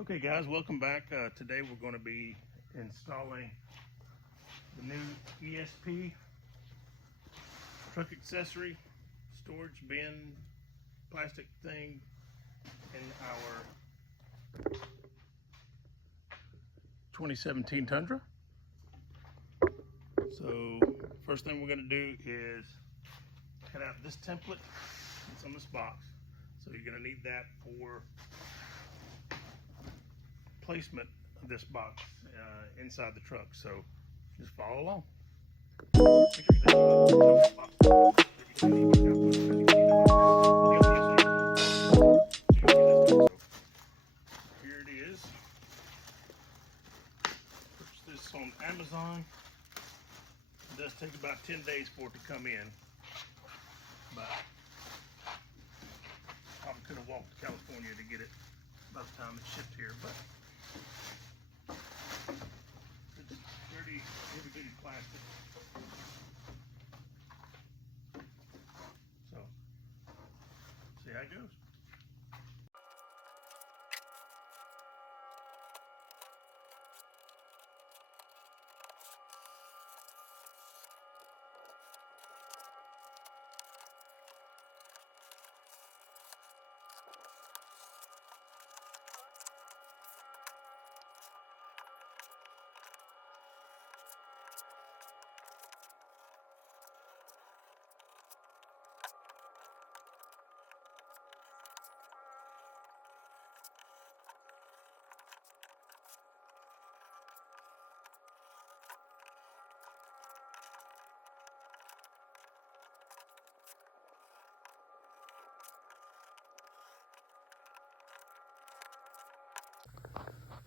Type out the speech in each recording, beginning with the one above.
Okay guys, welcome back. Today we're going to be installing the new ESP truck accessory storage bin plastic thing in our 2017 Tundra. So first thing we're going to do is cut out this template that's on this box. So you're going to need that for placement of this box inside the truck. So just follow along. Here it is. Purchased this on Amazon. It does take about 10 days for it to come in, but probably could have walked to California to get it by the time it shipped here, but it's dirty, heavy-duty plastic. So, see how it goes.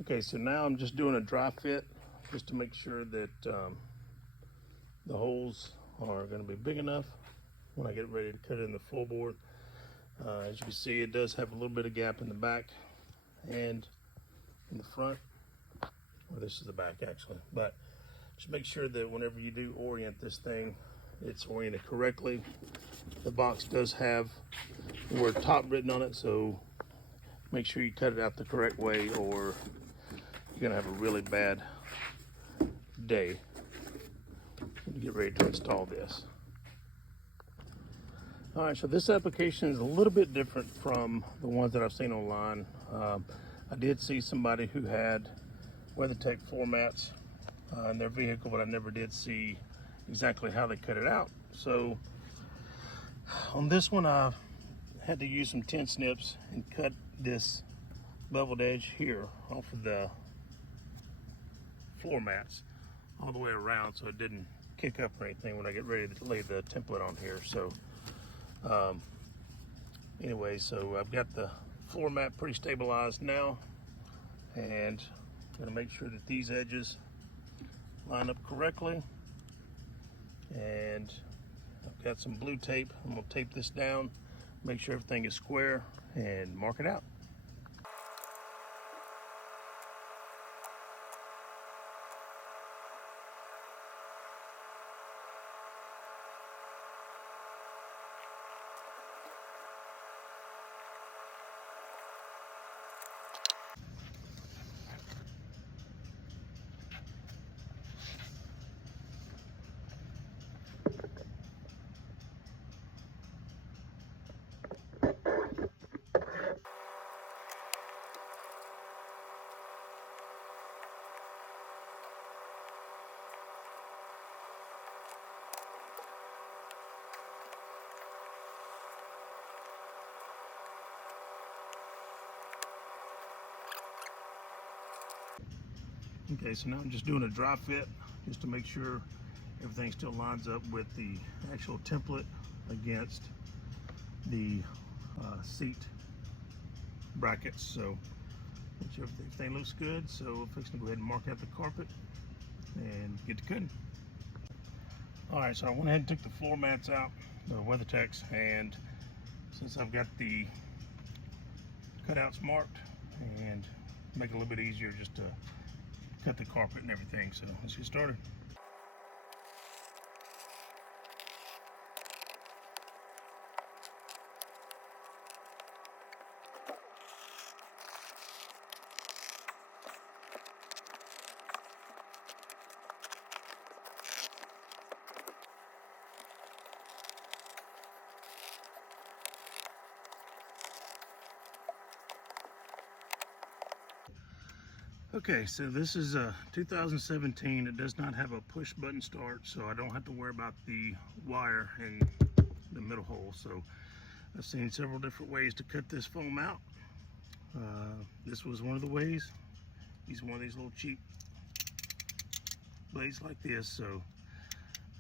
Okay, so now I'm just doing a dry fit just to make sure that the holes are going to be big enough when I get ready to cut it in the floorboard. As you can see, it does have a little bit of gap in the back and in the front. Well, this is the back actually, but just make sure that whenever you do orient this thing, it's oriented correctly. The box does have the word top written on it, so make sure you cut it out the correct way or you're gonna have a really bad day when you get ready to install this. All right, so this application is a little bit different from the ones that I've seen online. I did see somebody who had WeatherTech floor mats in their vehicle, but I never did see exactly how they cut it out. So on this one, I had to use some tin snips and cut this beveled edge here off of the floor mats all the way around so it didn't kick up or anything when I get ready to lay the template on here. So anyway, so I've got the floor mat pretty stabilized now, and I'm going to make sure that these edges line up correctly. And I've got some blue tape. I'm going to tape this down, make sure everything is square, and mark it out. Okay, so now I'm just doing a dry fit just to make sure everything still lines up with the actual template against the seat brackets. So make sure everything looks good. So we're fixing to go ahead and mark out the carpet and get to cutting. All right, so I went ahead and took the floor mats out, the WeatherTechs, and since I've got the cutouts marked, and make it a little bit easier just to cut the carpet and everything. So let's get started. Okay, so this is a 2017. It does not have a push button start, so I don't have to worry about the wire in the middle hole. So I've seen several different ways to cut this foam out. This was one of the ways. Use one of these little cheap blades like this. So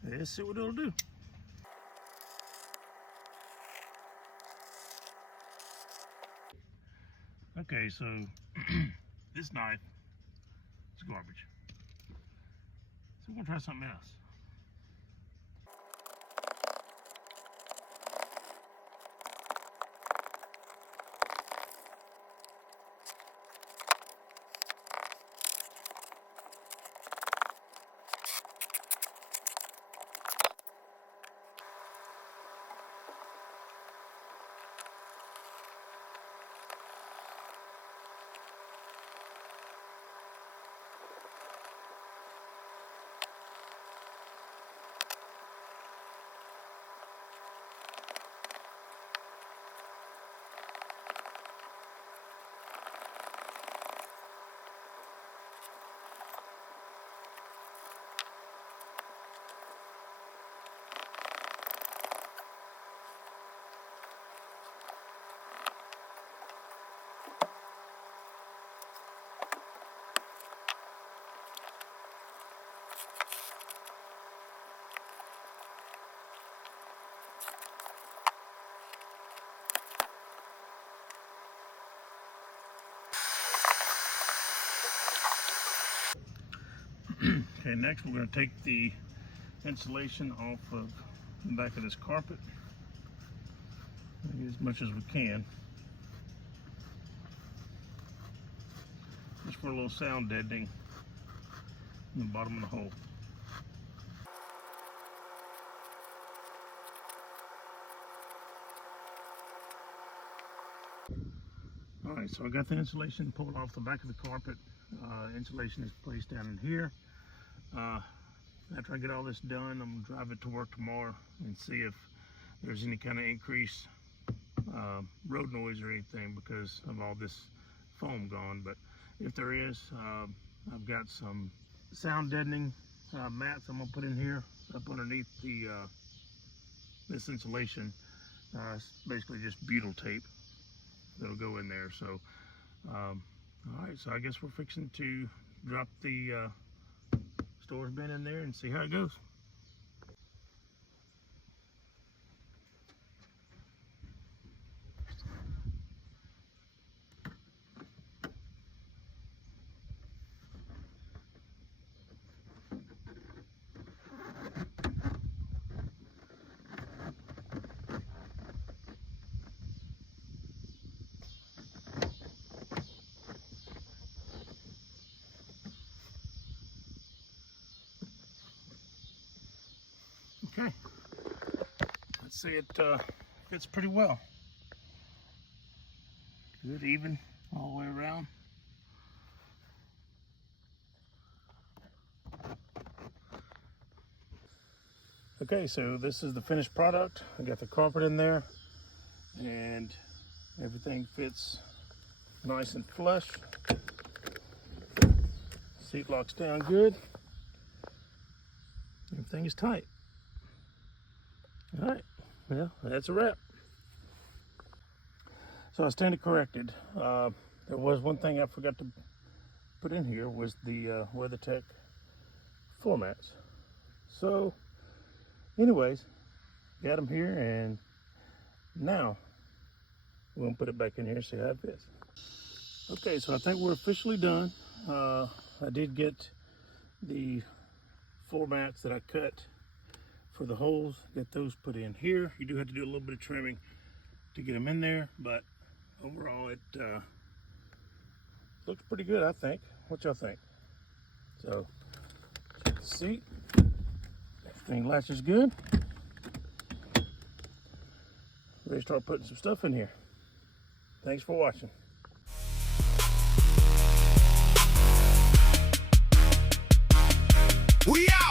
let's see what it'll do. Okay, so this knife is garbage. So we're gonna try something else. Okay, next we're going to take the insulation off of the back of this carpet as much as we can, just for a little sound deadening in the bottom of the hole. Alright, so I got the insulation pulled off the back of the carpet. Insulation is placed down in here. After I get all this done, I'm going to drive it to work tomorrow and see if there's any kind of increased road noise or anything because of all this foam gone. But if there is, I've got some sound deadening mats I'm going to put in here up underneath the this insulation. It's basically just butyl tape that'll go in there. So alright, so I guess we're fixing to drop the storage bin in there and see how it goes. Okay, let's see, it fits pretty well. Good, even all the way around. Okay, so this is the finished product. I got the carpet in there and everything fits nice and flush. Seat locks down good. Everything is tight. All right, well, that's a wrap. So I stand corrected. There was one thing I forgot to put in here was the WeatherTech floor mats. So anyways, got them here, and now we're gonna put it back in here and see how it fits. Okay, so I think we're officially done. I did get the floor mats that I cut for the holes, get those put in here. You do have to do a little bit of trimming to get them in there, but overall it looks pretty good, I think. What y'all think? So check the seat, everything latches good. Ready to start putting some stuff in here. Thanks for watching. We out!